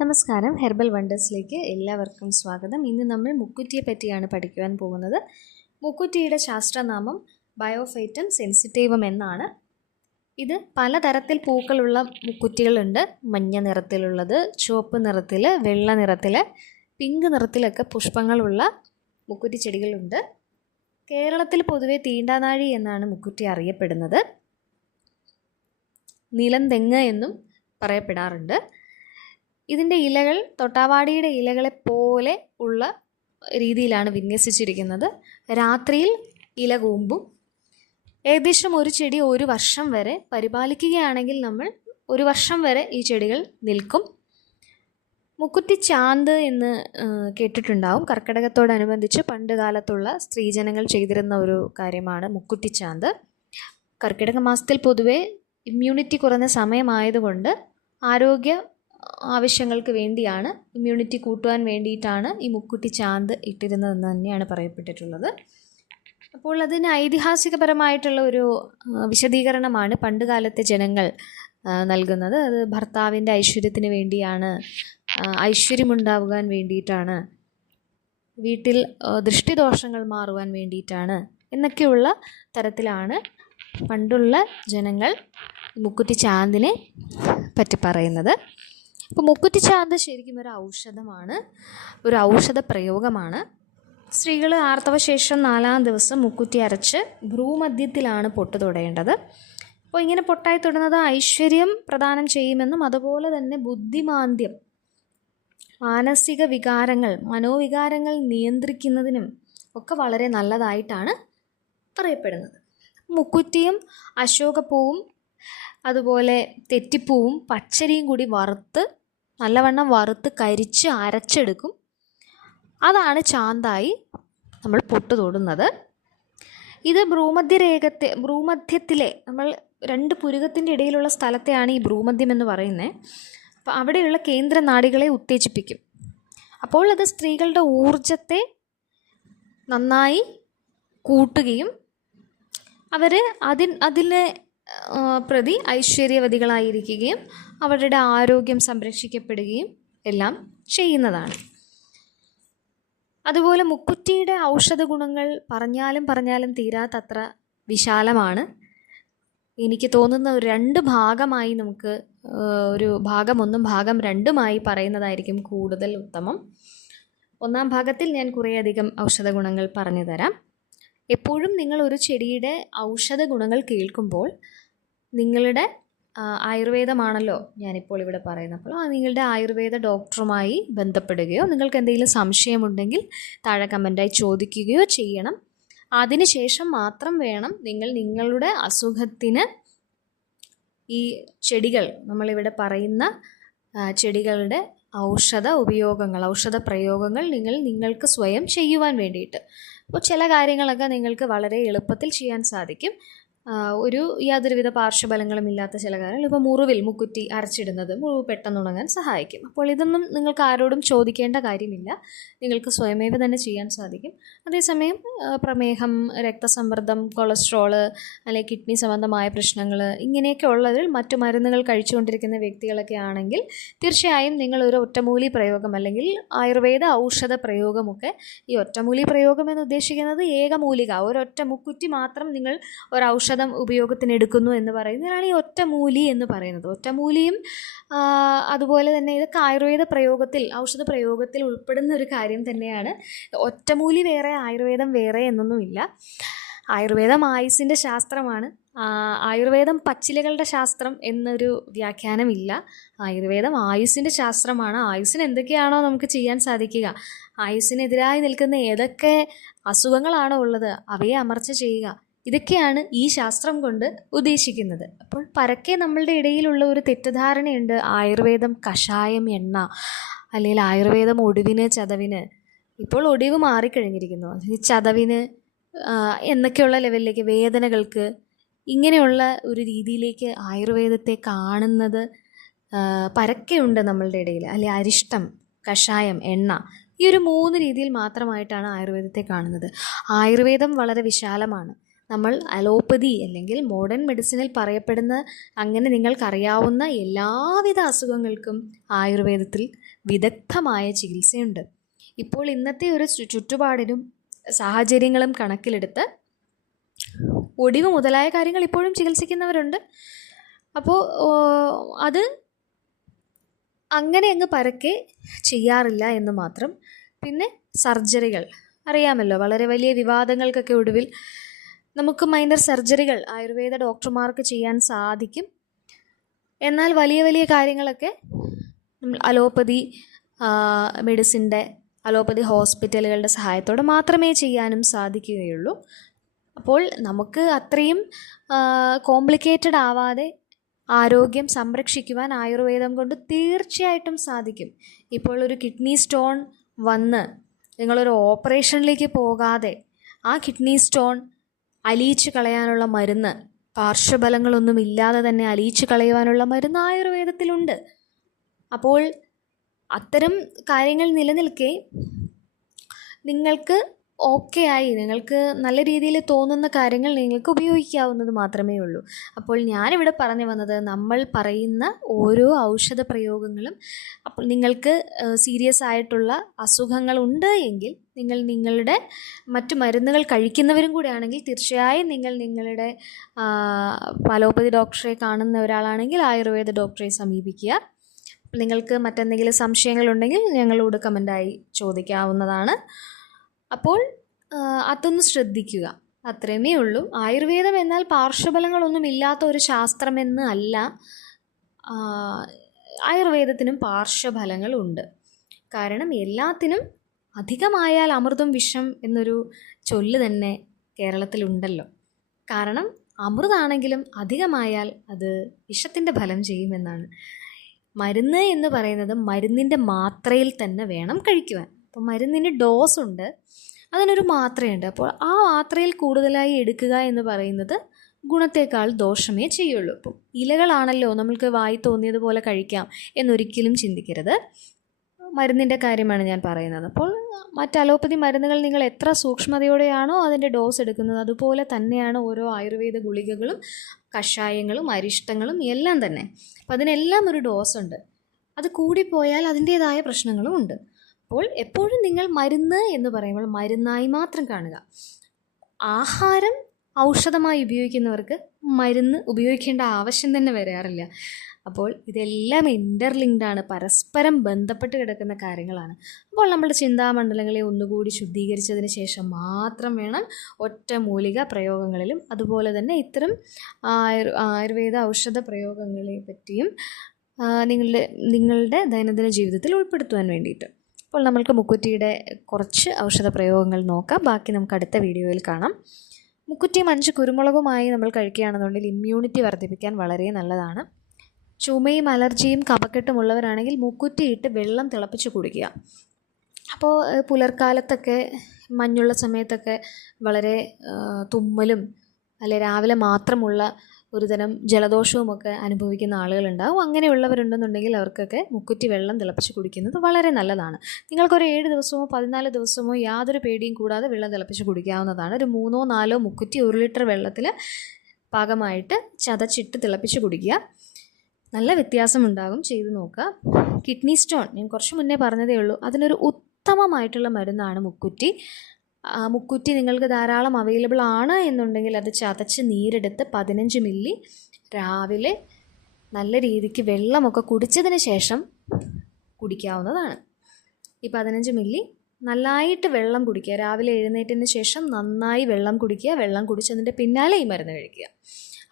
നമസ്കാരം, ഹെർബൽ വണ്ടേഴ്സിലേക്ക് എല്ലാവർക്കും സ്വാഗതം. ഇന്ന് നമ്മൾ മുക്കുറ്റിയെ പറ്റിയാണ് പഠിക്കുവാൻ പോകുന്നത്. മുക്കുറ്റിയുടെ ശാസ്ത്രനാമം ബയോഫൈറ്റം സെൻസിറ്റീവം എന്നാണ്. ഇത് പലതരത്തിൽ പൂക്കളുള്ള മുക്കുറ്റികളുണ്ട്. മഞ്ഞ നിറത്തിലുള്ളത്, ചുവപ്പ് നിറത്തിൽ, വെള്ള നിറത്തിൽ, പിങ്ക് നിറത്തിലൊക്കെ പുഷ്പങ്ങളുള്ള മുക്കുറ്റി ചെടികളുണ്ട്. കേരളത്തിൽ പൊതുവെ തീണ്ടാനാഴി എന്നാണ് മുക്കുറ്റി അറിയപ്പെടുന്നത്. നീലം തെങ്ങ് എന്നും പറയപ്പെടാറുണ്ട്. ഇതിൻ്റെ ഇലകൾ തൊട്ടാവാടിയുടെ ഇലകളെ പോലെ ഉള്ള രീതിയിലാണ് വിന്യസിച്ചിരിക്കുന്നത്. രാത്രിയിൽ ഇല കൂമ്പും. ഏകദേശം ഒരു ചെടി ഒരു വർഷം വരെ പരിപാലിക്കുകയാണെങ്കിൽ നമ്മൾ ഒരു വർഷം വരെ ഈ ചെടികൾ നിൽക്കും. മുക്കുറ്റി ചാന്ത് എന്ന് കേട്ടിട്ടുണ്ടാവും. കർക്കിടകത്തോടനുബന്ധിച്ച് പണ്ട് കാലത്തുള്ള സ്ത്രീജനങ്ങൾ ചെയ്തിരുന്ന ഒരു കാര്യമാണ് മുക്കുറ്റി ചാന്ത്. കർക്കിടക മാസത്തിൽ പൊതുവെ ഇമ്മ്യൂണിറ്റി കുറഞ്ഞ സമയമായതുകൊണ്ട് ആരോഗ്യ ആവശ്യങ്ങൾക്ക് വേണ്ടിയാണ്, ഇമ്മ്യൂണിറ്റി കൂട്ടുവാൻ വേണ്ടിയിട്ടാണ് ഈ മുക്കുറ്റി ചാന്ത് ഇട്ടിരുന്നതെന്ന് തന്നെയാണ് പറയപ്പെട്ടിട്ടുള്ളത്. അപ്പോൾ അതിന് ഐതിഹാസികപരമായിട്ടുള്ള ഒരു വിശദീകരണമാണ് പണ്ട് കാലത്തെ ജനങ്ങൾ നൽകുന്നത്. അത് ഭർത്താവിൻ്റെ ഐശ്വര്യത്തിന് വേണ്ടിയാണ്, ഐശ്വര്യമുണ്ടാകുവാൻ വേണ്ടിയിട്ടാണ്, വീട്ടിൽ ദൃഷ്ടിദോഷങ്ങൾ മാറുവാൻ വേണ്ടിയിട്ടാണ് എന്നൊക്കെയുള്ള തരത്തിലാണ് പണ്ടുള്ള ജനങ്ങൾ മുക്കുറ്റി ചാന്തിനെ പറ്റി പറയുന്നത്. അപ്പോൾ മുക്കുറ്റി ചാന്ത് ശരിക്കും ഒരു ഔഷധമാണ്, ഒരു ഔഷധ പ്രയോഗമാണ്. സ്ത്രീകൾ ആർത്തവശേഷം 4-ാം ദിവസം മുക്കുറ്റി അരച്ച് ഭ്രൂമധ്യത്തിലാണ് പൊട്ട് തൊടേണ്ടത്. അപ്പോൾ ഇങ്ങനെ പൊട്ടായി തൊടുന്നത് ഐശ്വര്യം പ്രദാനം ചെയ്യുമെന്നും അതുപോലെ തന്നെ ബുദ്ധിമാന്ദ്യം, മാനസിക വികാരങ്ങൾ, മനോവികാരങ്ങൾ നിയന്ത്രിക്കുന്നതിനും ഒക്കെ വളരെ നല്ലതായിട്ടാണ് പറയപ്പെടുന്നത്. മുക്കുറ്റിയും അശോകപ്പൂവും അതുപോലെ തെറ്റിപ്പൂവും പച്ചരിയും കൂടി നല്ലവണ്ണം വറുത്ത് കരിച്ച് അരച്ചെടുക്കും. അതാണ് ചാന്തായി നമ്മൾ പൊട്ട് തൊടുന്നത്. ഇത് ഭ്രൂമധ്യത്തിലെ നമ്മൾ 2 പുരുകത്തിൻ്റെ ഇടയിലുള്ള സ്ഥലത്തെയാണ് ഈ ഭ്രൂമധ്യം എന്ന് പറയുന്നത്. അപ്പോൾ അവിടെയുള്ള കേന്ദ്ര നാഡികളെ ഉത്തേജിപ്പിക്കും. അപ്പോൾ അത് സ്ത്രീകളുടെ ഊർജത്തെ നന്നായി കൂട്ടുകയും അവർ അതിനെ പ്രതി ഐശ്വര്യവതികളായിരിക്കുകയും അവരുടെ ആരോഗ്യം സംരക്ഷിക്കപ്പെടുകയും എല്ലാം ചെയ്യുന്നതാണ്. അതുപോലെ മുക്കുറ്റിയുടെ ഔഷധ ഗുണങ്ങൾ പറഞ്ഞാലും തീരാത്തത്ര വിശാലമാണ്. എനിക്ക് തോന്നുന്ന ഒരു 2 ഭാഗമായി നമുക്ക് ഒരു ഭാഗം 1 ഭാഗം 2 പറയുന്നതായിരിക്കും കൂടുതൽ ഉത്തമം. 1-ാം ഭാഗത്തിൽ ഞാൻ കുറേയധികം ഔഷധ ഗുണങ്ങൾ പറഞ്ഞു തരാം. എപ്പോഴും നിങ്ങൾ ഒരു ചെടിയുടെ ഔഷധ ഗുണങ്ങൾ കേൾക്കുമ്പോൾ നിങ്ങളുടെ ആയുർവേദമാണല്ലോ ഞാനിപ്പോൾ ഇവിടെ പറയുന്നത്. അപ്പോൾ നിങ്ങളുടെ ആയുർവേദ ഡോക്ടറുമായി ബന്ധപ്പെടുകയോ നിങ്ങൾക്ക് എന്തെങ്കിലും സംശയമുണ്ടെങ്കിൽ താഴെ കമൻറ്റായി ചോദിക്കുകയോ ചെയ്യണം. അതിനുശേഷം മാത്രം വേണം നിങ്ങൾ നിങ്ങളുടെ അസുഖത്തിന് ഈ ചെടികൾ, നമ്മളിവിടെ പറയുന്ന ചെടികളുടെ ഔഷധ പ്രയോഗങ്ങൾ നിങ്ങൾക്ക് സ്വയം ചെയ്യുവാൻ വേണ്ടിയിട്ട്. അപ്പോൾ ചില കാര്യങ്ങളൊക്കെ നിങ്ങൾക്ക് വളരെ എളുപ്പത്തിൽ ചെയ്യാൻ സാധിക്കും. യാതൊരുവിധ പാർശ്വഫലങ്ങളും ഇല്ലാത്ത ചില കാര്യങ്ങൾ, ഇപ്പോൾ മുറിവിൽ മുക്കുറ്റി അരച്ചിടുന്നത് മുറിവ് പെട്ടെന്ന് ഉണങ്ങാൻ സഹായിക്കും. അപ്പോൾ ഇതൊന്നും നിങ്ങൾക്ക് ആരോടും ചോദിക്കേണ്ട കാര്യമില്ല, നിങ്ങൾക്ക് സ്വയമേവ തന്നെ ചെയ്യാൻ സാധിക്കും. അതേസമയം പ്രമേഹം, രക്തസമ്മർദ്ദം, കൊളസ്ട്രോള് അല്ലെങ്കിൽ കിഡ്നി സംബന്ധമായ പ്രശ്നങ്ങൾ ഇങ്ങനെയൊക്കെ ഉള്ളതിൽ മറ്റു മരുന്നുകൾ കഴിച്ചുകൊണ്ടിരിക്കുന്ന വ്യക്തികളൊക്കെ ആണെങ്കിൽ തീർച്ചയായും നിങ്ങൾ ഒരു ഒറ്റമൂലി പ്രയോഗം അല്ലെങ്കിൽ ആയുർവേദ ഔഷധ പ്രയോഗമൊക്കെ, ഈ ഒറ്റമൂലി പ്രയോഗം എന്ന് ഉദ്ദേശിക്കുന്നത് ഏകമൂലിക, ഒരൊറ്റ മുക്കുറ്റി മാത്രം നിങ്ങൾ ഒരു ഔഷധം ഉപയോഗത്തിന് എടുക്കുന്നു എന്ന് പറയുന്നതാണ് ഈ ഒറ്റമൂലി എന്ന് പറയുന്നത്. ഒറ്റമൂലിയും അതുപോലെ തന്നെ ഇതൊക്കെ ആയുർവേദ പ്രയോഗത്തിൽ, ഔഷധ പ്രയോഗത്തിൽ ഉൾപ്പെടുന്ന ഒരു കാര്യം തന്നെയാണ്. ഒറ്റമൂലി വേറെ ആയുർവേദം വേറെ എന്നൊന്നുമില്ല. ആയുർവേദം ആയുസ്സിൻ്റെ ശാസ്ത്രമാണ്. ആയുർവേദം പച്ചിലകളുടെ ശാസ്ത്രം എന്നൊരു വ്യാഖ്യാനമില്ല. ആയുർവേദം ആയുസ്സിൻ്റെ ശാസ്ത്രമാണ്. ആയുസ്സിന് എന്തൊക്കെയാണോ നമുക്ക് ചെയ്യാൻ സാധിക്കുക, ആയുസ്സിനെതിരായി നിൽക്കുന്ന ഏതൊക്കെ അസുഖങ്ങളാണോ ഉള്ളത് അവയെ അമർച്ച ചെയ്യുക, ഇതൊക്കെയാണ് ഈ ശാസ്ത്രം കൊണ്ട് ഉദ്ദേശിക്കുന്നത്. അപ്പോൾ പരക്കെ നമ്മളുടെ ഇടയിലുള്ള ഒരു തെറ്റിദ്ധാരണയുണ്ട്, ആയുർവേദം കഷായം, എണ്ണ, അല്ലെങ്കിൽ ആയുർവേദം ഒടിവിന് ചതവിന്. ഇപ്പോൾ ഒടിവ് മാറിക്കഴിഞ്ഞിരിക്കുന്നു, ഈ ചതവിന് എന്നൊക്കെയുള്ള ലെവലിലേക്ക്, വേദനകൾക്ക്, ഇങ്ങനെയുള്ള ഒരു രീതിയിലേക്ക് ആയുർവേദത്തെ കാണുന്നത് പരക്കെയുണ്ട് നമ്മളുടെ ഇടയിൽ. അല്ലെങ്കിൽ അരിഷ്ടം, കഷായം, എണ്ണ, ഈ ഒരു 3 രീതിയിൽ മാത്രമായിട്ടാണ് ആയുർവേദത്തെ കാണുന്നത്. ആയുർവേദം വളരെ വിശാലമാണ്. നമ്മൾ അലോപ്പതി അല്ലെങ്കിൽ മോഡേൺ മെഡിസിനിൽ പറയപ്പെടുന്ന അങ്ങനെ നിങ്ങൾക്കറിയാവുന്ന എല്ലാവിധ അസുഖങ്ങൾക്കും ആയുർവേദത്തിൽ വിദഗ്ധമായ ചികിത്സയുണ്ട്. ഇപ്പോൾ ഇന്നത്തെ ഒരു ചുറ്റുപാടിനും സാഹചര്യങ്ങളും കണക്കിലെടുത്ത് ഒടിവ് മുതലായ കാര്യങ്ങൾ ഇപ്പോഴും ചികിത്സിക്കുന്നവരുണ്ട്. അപ്പോൾ അത് അങ്ങനെ അങ്ങ് പരക്കെ ചെയ്യാറില്ല എന്ന് മാത്രം. പിന്നെ സർജറികൾ അറിയാമല്ലോ, വളരെ വലിയ വിവാദങ്ങൾക്കൊക്കെ ഒടുവിൽ നമുക്ക് മൈനർ സർജറികൾ ആയുർവേദ ഡോക്ടർമാർക്ക് ചെയ്യാൻ സാധിക്കും. എന്നാൽ വലിയ വലിയ കാര്യങ്ങളൊക്കെ അലോപ്പതി മെഡിസിൻ്റെ അലോപ്പതി ഹോസ്പിറ്റലുകളുടെ സഹായത്തോടെ മാത്രമേ ചെയ്യാനും സാധിക്കുകയുള്ളൂ. അപ്പോൾ നമുക്ക് അത്രയും കോംപ്ലിക്കേറ്റഡ് ആവാതെ ആരോഗ്യം സംരക്ഷിക്കുവാൻ ആയുർവേദം കൊണ്ട് തീർച്ചയായിട്ടും സാധിക്കും. ഇപ്പോൾ ഒരു കിഡ്നി സ്റ്റോൺ വന്ന് നിങ്ങളൊരു ഓപ്പറേഷനിലേക്ക് പോകാതെ ആ കിഡ്നി സ്റ്റോൺ അലിയിച്ച് കളയാനുള്ള മരുന്ന്, പാർശ്വഫലങ്ങളൊന്നും ഇല്ലാതെ തന്നെ അലിയിച്ച് കളയുവാനുള്ള മരുന്ന് ആയുർവേദത്തിലുണ്ട്. അപ്പോൾ അത്തരം കാര്യങ്ങൾ നിലനിൽക്കെ നിങ്ങൾക്ക് ഓക്കെ ആയി, നിങ്ങൾക്ക് നല്ല രീതിയിൽ തോന്നുന്ന കാര്യങ്ങൾ നിങ്ങൾക്ക് ഉപയോഗിക്കാവുന്നത് മാത്രമേ ഉള്ളൂ. അപ്പോൾ ഞാനിവിടെ പറഞ്ഞു വന്നത്, നമ്മൾ പറയുന്ന ഓരോ ഔഷധ പ്രയോഗങ്ങളും അപ്പോൾ നിങ്ങൾക്ക് സീരിയസ് ആയിട്ടുള്ള അസുഖങ്ങളുണ്ട് എങ്കിൽ നിങ്ങൾ നിങ്ങളുടെ മറ്റു മരുന്നുകൾ കഴിക്കുന്നവരും കൂടെ ആണെങ്കിൽ തീർച്ചയായും നിങ്ങൾ നിങ്ങളുടെ അലോപ്പതി ഡോക്ടറെ കാണുന്ന ഒരാളാണെങ്കിൽ ആയുർവേദ ഡോക്ടറെ സമീപിക്കുക. നിങ്ങൾക്ക് മറ്റെന്തെങ്കിലും സംശയങ്ങളുണ്ടെങ്കിൽ ഞങ്ങളോട് കമൻ്റായി ചോദിക്കാവുന്നതാണ്. അപ്പോൾ അതൊന്ന് ശ്രദ്ധിക്കുക, അത്രയുമേ ഉള്ളൂ. ആയുർവേദം എന്നാൽ പാർശ്വഫലങ്ങളൊന്നും ഇല്ലാത്ത ഒരു ശാസ്ത്രമെന്ന് അല്ല. ആയുർവേദത്തിനും പാർശ്വഫലങ്ങളുണ്ട്. കാരണം എല്ലാത്തിനും അധികമായാൽ അമൃതം വിഷം എന്നൊരു ചൊല്ല് തന്നെ കേരളത്തിലുണ്ടല്ലോ. കാരണം അമൃതാണെങ്കിലും അധികമായാൽ അത് വിഷത്തിൻ്റെ ഫലം ചെയ്യുമെന്നാണ്. മരുന്ന് എന്ന് പറയുന്നത് മരുന്നിൻ്റെ മാത്രയിൽ തന്നെ വേണം കഴിക്കുവാൻ. അപ്പോൾ മരുന്നിന് ഡോസ് ഉണ്ട്, അതിനൊരു മാത്രയുണ്ട്. അപ്പോൾ ആ മാത്രയിൽ കൂടുതലായി എടുക്കുക എന്ന് പറയുന്നത് ഗുണത്തേക്കാൾ ദോഷമേ ചെയ്യുള്ളൂ. അപ്പം ഇലകളാണല്ലോ, നമ്മൾക്ക് വായി തോന്നിയതുപോലെ കഴിക്കാം എന്നൊരിക്കലും ചിന്തിക്കരുത്. മരുന്നിൻ്റെ കാര്യമാണ് ഞാൻ പറയുന്നത്. അപ്പോൾ മറ്റ് അലോപ്പതി മരുന്നുകൾ നിങ്ങൾ എത്ര സൂക്ഷ്മതയോടെയാണോ അതിൻ്റെ ഡോസ് എടുക്കുന്നത്, അതുപോലെ തന്നെയാണ് ഓരോ ആയുർവേദ ഗുളികകളും കഷായങ്ങളും അരിഷ്ടങ്ങളും എല്ലാം തന്നെ. അപ്പം അതിനെല്ലാം ഒരു ഡോസ് ഉണ്ട്. അത് കൂടിപ്പോയാൽ അതിൻ്റേതായ പ്രശ്നങ്ങളും ഉണ്ട്. അപ്പോൾ എപ്പോഴും നിങ്ങൾ മരുന്ന് എന്ന് പറയുമ്പോൾ മരുന്നായി മാത്രം കാണുക. ആഹാരം ഔഷധമായി ഉപയോഗിക്കുന്നവർക്ക് മരുന്ന് ഉപയോഗിക്കേണ്ട ആവശ്യം തന്നെ വരാറില്ല. അപ്പോൾ ഇതെല്ലാം ഇൻ്റർലിങ്ക്ഡാണ്, പരസ്പരം ബന്ധപ്പെട്ട് കിടക്കുന്ന കാര്യങ്ങളാണ്. അപ്പോൾ നമ്മുടെ ചിന്താമണ്ഡലങ്ങളെ ഒന്നുകൂടി ശുദ്ധീകരിച്ചതിന് ശേഷം മാത്രം വേണം ഒറ്റ മൂലിക പ്രയോഗങ്ങളിലും അതുപോലെ തന്നെ ഇത്തരം ആയുർവേദ ഔഷധ പ്രയോഗങ്ങളെ പറ്റിയും നിങ്ങളുടെ ദൈനംദിന ജീവിതത്തിൽ ഉൾപ്പെടുത്തുവാൻ വേണ്ടിയിട്ട്. അപ്പോൾ നമ്മൾക്ക് മുക്കുറ്റിയുടെ കുറച്ച് ഔഷധ പ്രയോഗങ്ങൾ നോക്കാം. ബാക്കി നമുക്ക് അടുത്ത വീഡിയോയിൽ കാണാം. മുക്കുറ്റിയും 5 കുരുമുളകുമായി നമ്മൾ കഴിക്കുകയാണെന്നുണ്ടെങ്കിൽ ഇമ്മ്യൂണിറ്റി വർദ്ധിപ്പിക്കാൻ വളരെ നല്ലതാണ്. ചുമയും അലർജിയും കഫക്കെട്ടും ഉള്ളവരാണെങ്കിൽ മുക്കുറ്റിയിട്ട് വെള്ളം തിളപ്പിച്ച് കുടിക്കുക. അപ്പോൾ പുലർക്കാലത്തൊക്കെ മഞ്ഞുള്ള സമയത്തൊക്കെ വളരെ തുമ്മലും അല്ലെ രാവിലെ മാത്രമുള്ള ഒരുതരം ജലദോഷവുമൊക്കെ അനുഭവിക്കുന്ന ആളുകളുണ്ടാവും. അങ്ങനെയുള്ളവരുണ്ടെന്നുണ്ടെങ്കിൽ അവർക്കൊക്കെ മുക്കുറ്റി വെള്ളം തിളപ്പിച്ച് കുടിക്കുന്നത് വളരെ നല്ലതാണ്. നിങ്ങൾക്കൊരു 7 ദിവസമോ 14 ദിവസമോ യാതൊരു പേടിയും കൂടാതെ വെള്ളം തിളപ്പിച്ച് കുടിക്കാവുന്നതാണ്. ഒരു 3-4 മുക്കുറ്റി 1 ലിറ്റർ വെള്ളത്തിൽ പാകമായിട്ട് ചതച്ചിട്ട് തിളപ്പിച്ച് കുടിക്കുക. നല്ല വ്യത്യാസമുണ്ടാകും, ചെയ്ത് നോക്കുക. കിഡ്നി സ്റ്റോൺ ഞാൻ കുറച്ച് മുന്നേ പറഞ്ഞതേ ഉള്ളൂ, അതിനൊരു ഉത്തമമായിട്ടുള്ള മരുന്നാണ് മുക്കുറ്റി. മുക്കുറ്റി നിങ്ങൾക്ക് ധാരാളം അവൈലബിൾ ആണ് എന്നുണ്ടെങ്കിൽ അത് ചതച്ച് നീരെടുത്ത് 15 മില്ലി രാവിലെ നല്ല രീതിക്ക് വെള്ളമൊക്കെ കുടിച്ചതിന് ശേഷം കുടിക്കാവുന്നതാണ്. ഈ 15 മില്ലി നന്നായിട്ട് വെള്ളം കുടിക്കുക. രാവിലെ എഴുന്നേറ്റതിന് ശേഷം നന്നായി വെള്ളം കുടിക്കുക. വെള്ളം കുടിച്ചതിൻ്റെ പിന്നാലെ ഈ മരുന്ന് കഴിക്കുക.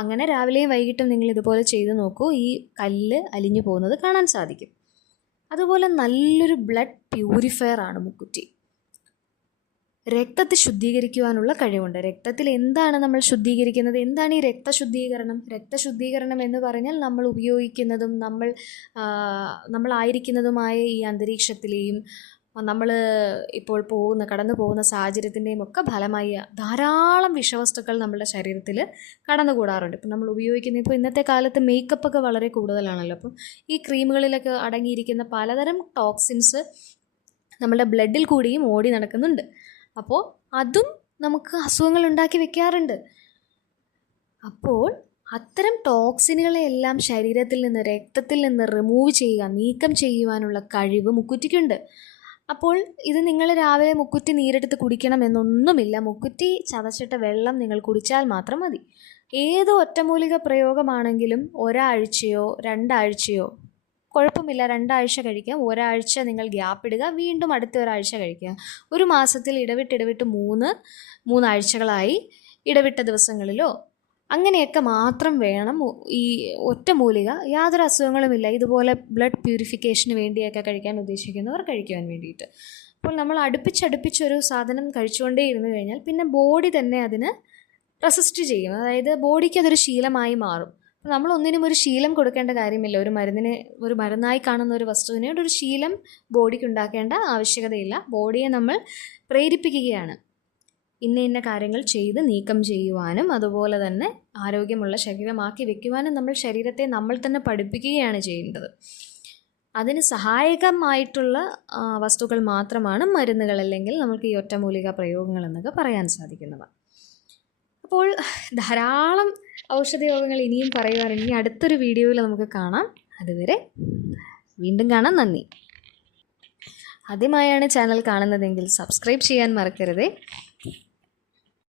അങ്ങനെ രാവിലെയും വൈകിട്ടും നിങ്ങൾ ഇതുപോലെ ചെയ്ത് നോക്കൂ. ഈ കല്ല് അലിഞ്ഞു പോകുന്നത് കാണാൻ സാധിക്കും. അതുപോലെ നല്ലൊരു ബ്ലഡ് പ്യൂരിഫയർ ആണ് മുക്കുറ്റി. രക്തത്തെ ശുദ്ധീകരിക്കുവാനുള്ള കഴിവുണ്ട്. രക്തത്തിൽ എന്താണ് നമ്മൾ ശുദ്ധീകരിക്കുന്നത്? എന്താണ് ഈ രക്തശുദ്ധീകരണം? രക്തശുദ്ധീകരണം എന്ന് പറഞ്ഞാൽ നമ്മൾ ഉപയോഗിക്കുന്നതും നമ്മളായിരിക്കുന്നതുമായ ഈ അന്തരീക്ഷത്തിലെയും നമ്മൾ ഇപ്പോൾ കടന്നു പോകുന്ന സാഹചര്യത്തിൻ്റെയും ഒക്കെ ഫലമായി ധാരാളം വിഷവസ്തുക്കൾ നമ്മുടെ ശരീരത്തിൽ കടന്നുകൂടാറുണ്ട്. ഇപ്പം നമ്മൾ ഉപയോഗിക്കുന്ന ഇപ്പോൾ ഇന്നത്തെ കാലത്ത് മേക്കപ്പൊക്കെ വളരെ കൂടുതലാണല്ലോ. അപ്പം ഈ ക്രീമുകളിലൊക്കെ അടങ്ങിയിരിക്കുന്ന പലതരം ടോക്സിൻസ് നമ്മുടെ ബ്ലഡിൽ കൂടിയും ഓടി നടക്കുന്നുണ്ട്. അപ്പോൾ അതും നമുക്ക് അസുഖങ്ങൾ ഉണ്ടാക്കി വെക്കാറുണ്ട്. അപ്പോൾ അത്തരം ടോക്സിനുകളെല്ലാം ശരീരത്തിൽ നിന്ന്, രക്തത്തിൽ നിന്ന് റിമൂവ് ചെയ്യുക, നീക്കം ചെയ്യുവാനുള്ള കഴിവ് മുക്കുറ്റിക്കുണ്ട്. അപ്പോൾ ഇത് നിങ്ങൾ രാവിലെ മുക്കുറ്റി നീരെടുത്ത് കുടിക്കണമെന്നൊന്നുമില്ല. മുക്കുറ്റി ചതച്ചിട്ട വെള്ളം നിങ്ങൾ കുടിച്ചാൽ മാത്രം മതി. ഏത് ഒറ്റമൂലിക പ്രയോഗമാണെങ്കിലും ഒരാഴ്ചയോ 2 ആഴ്ചയോ കുഴപ്പമില്ല, 2 ആഴ്ച കഴിക്കാം. ഒരാഴ്ച നിങ്ങൾ ഗ്യാപ്പ് ഇടുക, വീണ്ടും അടുത്ത ഒരാഴ്ച കഴിക്കുക. ഒരു മാസത്തിൽ ഇടവിട്ട് 3 ആഴ്ചകളായി ഇടവിട്ട ദിവസങ്ങളിലോ അങ്ങനെയൊക്കെ മാത്രം വേണം ഈ ഒറ്റമൂലിക. യാതൊരു അസുഖങ്ങളുമില്ല. ഇതുപോലെ ബ്ലഡ് പ്യൂരിഫിക്കേഷന് വേണ്ടിയൊക്കെ കഴിക്കാൻ ഉദ്ദേശിക്കുന്നവർ കഴിക്കുവാൻ വേണ്ടിയിട്ട്. അപ്പോൾ നമ്മൾ അടുപ്പിച്ചൊരു സാധനം കഴിച്ചുകൊണ്ടേ ഇരുന്ന് കഴിഞ്ഞാൽ പിന്നെ ബോഡി തന്നെ അതിന് റെസിസ്റ്റ് ചെയ്യും. അതായത് ബോഡിക്ക് അതൊരു ശീലമായി മാറും. അപ്പോൾ നമ്മൾ ഒന്നിനും ഒരു ശീലം കൊടുക്കേണ്ട കാര്യമില്ല. ഒരു മരുന്നായി കാണുന്ന ഒരു വസ്തുവിനോട് ഒരു ശീലം ബോഡിക്ക് ഉണ്ടാക്കേണ്ട ആവശ്യകതയില്ല. ബോഡിയെ നമ്മൾ പ്രേരിപ്പിക്കുകയാണ് ഇന്ന കാര്യങ്ങൾ ചെയ്ത് നീക്കം ചെയ്യുവാനും അതുപോലെ തന്നെ ആരോഗ്യമുള്ള ശരീരമാക്കി വെക്കുവാനും നമ്മൾ ശരീരത്തെ നമ്മൾ തന്നെ പഠിപ്പിക്കുകയാണ് ചെയ്യേണ്ടത്. അതിന് സഹായകമായിട്ടുള്ള വസ്തുക്കൾ മാത്രമാണ് മരുന്നുകൾ, അല്ലെങ്കിൽ നമുക്ക് ഈ ഒറ്റമൂലിക പ്രയോഗങ്ങൾ എന്നൊക്കെ പറയാൻ സാധിക്കുന്നവ. അപ്പോൾ ധാരാളം ഔഷധയോഗങ്ങൾ ഇനിയും പറയുവാനുണ്ട്. ഇനി അടുത്തൊരു വീഡിയോയിൽ നമുക്ക് കാണാം. അതുവരെ വീണ്ടും കാണാം. നന്ദി. ആദ്യമായാണ് ചാനൽ കാണുന്നതെങ്കിൽ സബ്സ്ക്രൈബ് ചെയ്യാൻ മറക്കരുതേ.